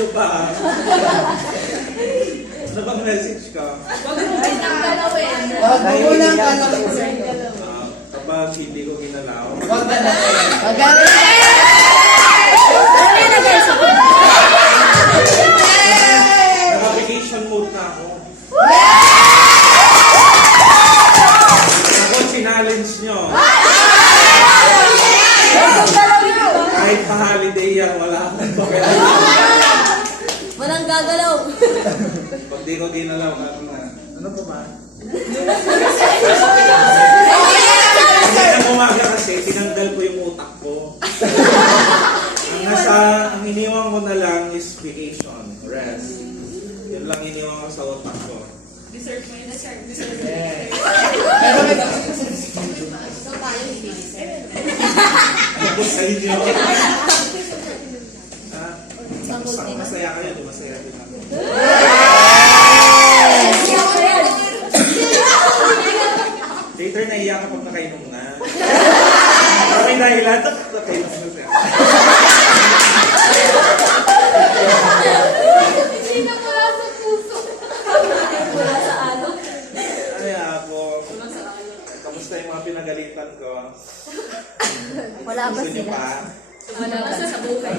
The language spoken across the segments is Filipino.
nyo pa. Ano bang message ka? Huwag mo nang galawin. Huwag mo lang galawin. Kapag hindi ko ginalaw. Huwag galawin. Huwag galawin. Naka-vacation mode na ako. Ako, sinallenge nyo. Kahit pa-holiday yan, wala akong pakialam. Walang gagalaw. Pag di ko ginalaw, ano pa ba? Ang umaga kasi, tinanggal ko yung utak ko. Ang iniwan ko na lang is vacation, rest. Yun lang iniwan ko sa utak ko. Deserve mo yun, deserve. Pero may Ito tayo, hindi deserve. Ako sa inyo. Masaya kayo, masaya din ako. Later na iyak kapag nakainom na. Maraming dahilan, nakainom na siya. Hindi na mula sa puso. Mula sa ano? Ay ako, kamusta yung mga pinagalitan ko? Wala ba Gusto niyo sila? pa? Wala ba sa buhay?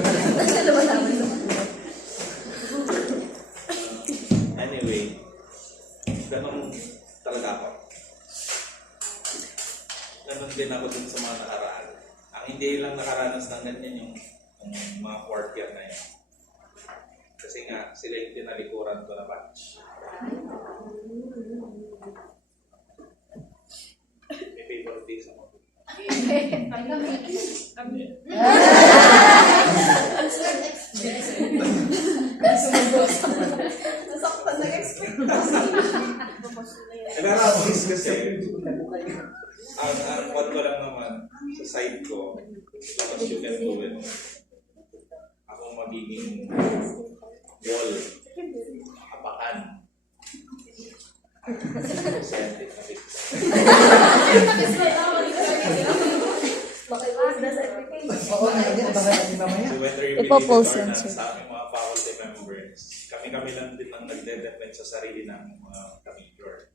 Anyway, ganun talaga ako. Ganun din ako dun sa mga nakaraan. Ang hindi lang nakaranas ng ganyan yung mga fourth year na yun. Kasi nga, sila yung tinalikuran ko na batch. May favorite days ako. Nasaktan na expect. Pero at least kasi, ang what ko lang naman sa side ko, as you can do it, ako magiging wall, apakan. Scientific na fix. Oo, hindi. Abangan natin mamaya. So whether you believe it Ipo-pulse or not, sensor. sa aming mga faculty members, kami lang din ang nagde-defend sa sarili ng mga major.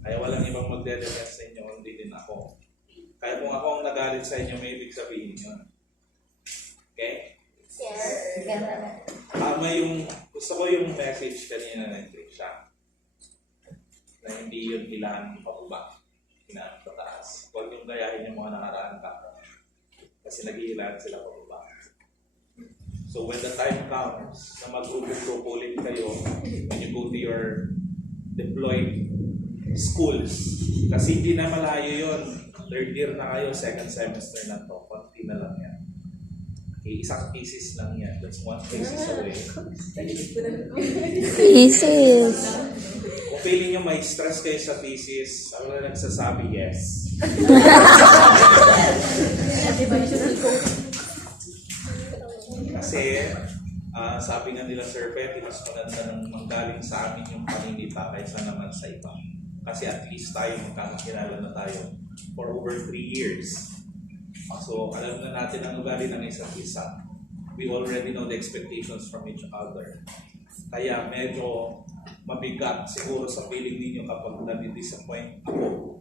Kaya walang ibang magde-defend sa inyo, hindi din ako. Kaya kung ako ang nagalit sa inyo, may ibig sabihin yun. Okay? Tama gusto ko yung message kanina ng Trisha. Na hindi yun kailangan pababa. Kailangan pataas. Huwag yung gayahin yung mga nakaraan ka. Kasi nag-iilan sila pababa. So when the time comes na mag-ulit kayo, when you go to your deployed schools, kasi hindi na malayo yun. Third year na kayo, second semester na to. Konti na lang yan. Okay, isang thesis lang yan. That's one thesis away. Thesis. Kung feeling nyo may stress kayo sa thesis, ako na nagsasabi yes. Kasi, sabi nga nila, Sir Pepe, mas maganda nang manggaling sa amin yung paninita kaysa naman sa iba. Kasi at least tayo, magkakakilala na tayo for over 3 years. So, alam na natin ang ugali ng isa't isa. We already know the expectations from each other. Kaya medyo mabigat siguro sa feeling ninyo kapag nadi-disappoint ako.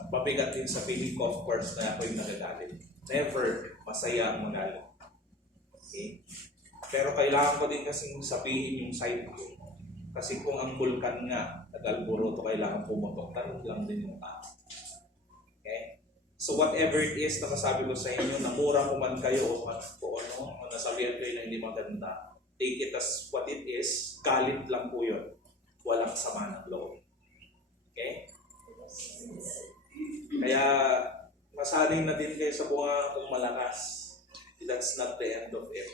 At mabigat din sa feeling ko, of course, na ako yung nagagalit. Never masaya ang magalit. Okay? Pero kailangan ko din kasing sabihin yung side ko. Kasi kung ang bulkan nga, nag-alboroto, kailangan pumutok, tarot lang din yung tao. Okay? So whatever it is na masabi ko sa inyo, namura ko man kayo o nasabihan kayo na hindi maganda, take it as what it is, galit lang po yun. Walang sama ng loob. Okay? Kaya masanay na din kayo sa bunga kung malakas. That's not the end of it.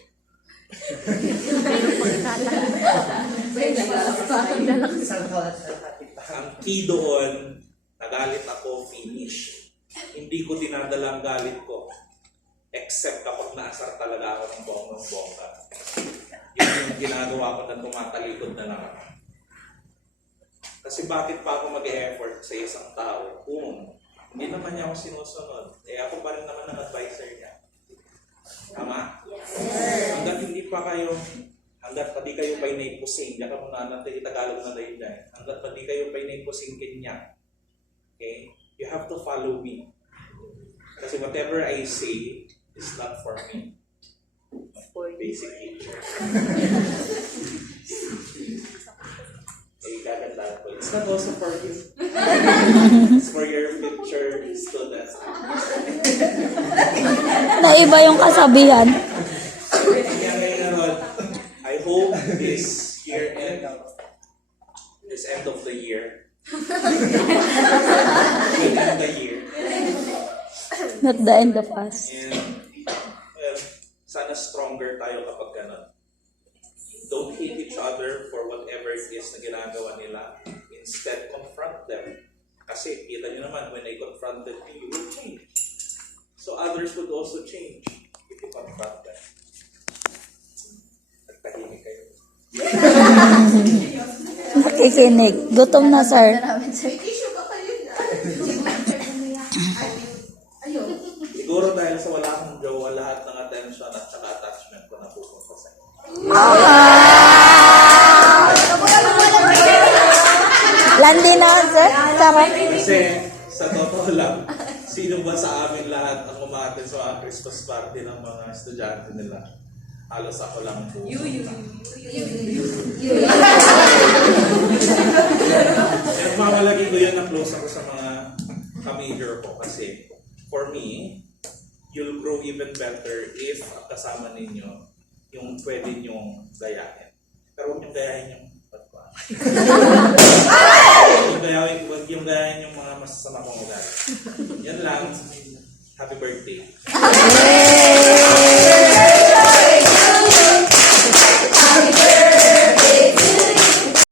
Ang key doon, nagalit ako, finish. Hindi ko dinadala ang galit ko. Except kapag naasar talaga ako ng bonggang-bongga. Yun yung ginagawa ko na tumatalikod na lang ako. Kasi bakit pa ako mag-e-effort sa isang tao kung hindi naman niya ako sinusunod? Eh ako pa rin naman ang advisor niya. Tama? Yes. kayo pa inaipusing, diyan ka muna natin Tagalog na tayo dyan. Hanggat pa di kayo pa inaipusing kanya, okay, you have to follow me. Kasi whatever I say is not for me. Basically. Eh, gaganda ko. It's not also for you. It's for your future students. Naiba yung kasabihan. Kaya ngayon naman, I hope this year end, this end of the year, will end the year. Not the end of us. And well, sana stronger tayo kapag ganun. Don't hate each other for whatever it is na ginagawa nila. Instead, confront them. Kasi kita nyo naman, when they confronted you, you will change. So others would also change if you confront them. Nagtahimik kayo. Nakikinig. Gutom na, sir. May tissue ka kayo na. Ayun. Siguro dahil sa wala akong jowa, lahat ng attention at saka attachment ko napupunta sa inyo. Landi na, sir. Sarap. Kasi sa totoo lang, sino ba sa amin lahat ang umatin sa mga Christmas party ng mga estudyante nila? Halos ako lang po. Pero mamalagi ko yun na close ako sa mga ka-major ko kasi for me, you'll grow even better if kasama ninyo yung pwede nyong gayahin. Pero huwag yung gayahin yung huwag yung gayahin yung mga masasama kong ugali. Yan lang. Happy birthday.